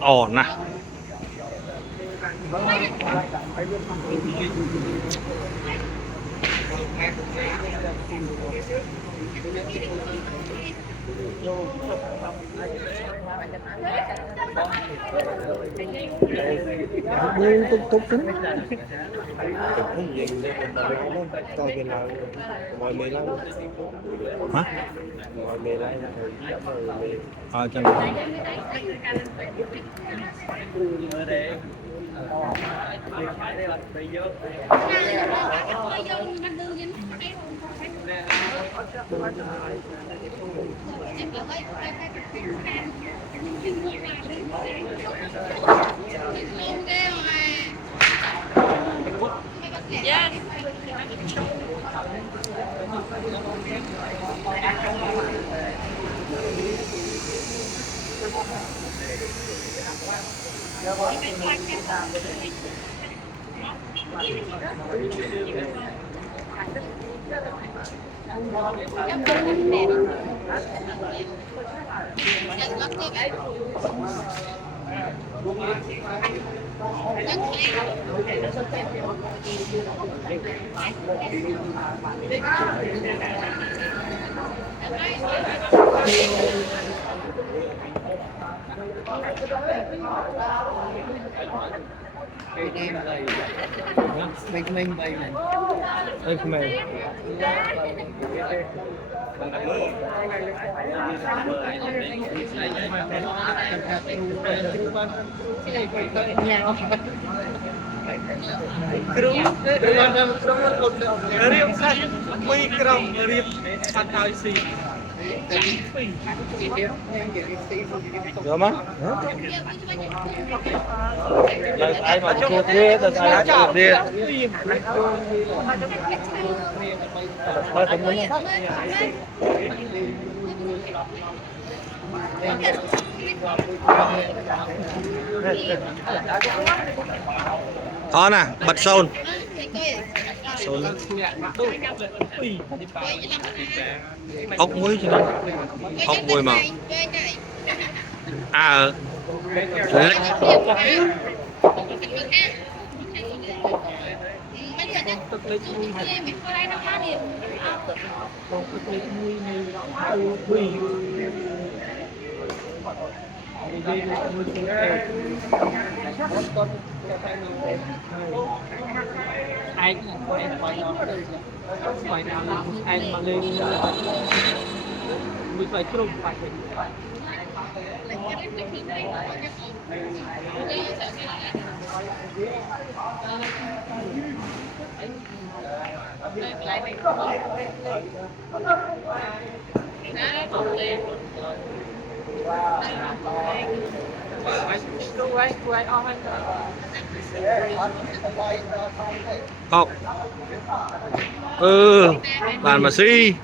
ổn nè. Đi tục tục tính không gì coi cái nào ngoài mì lăng Hả? ngoài mì lăng Chân mình vậy này đây không mày được mà ai mà chua thế là ai chua thế thôi không muốn đó nè bật sôn sôn ốc muối chứ ốc muối mà à ai cũng em quay nó quay nào anh mà lên mình phải chung phải không ừ bàn mà si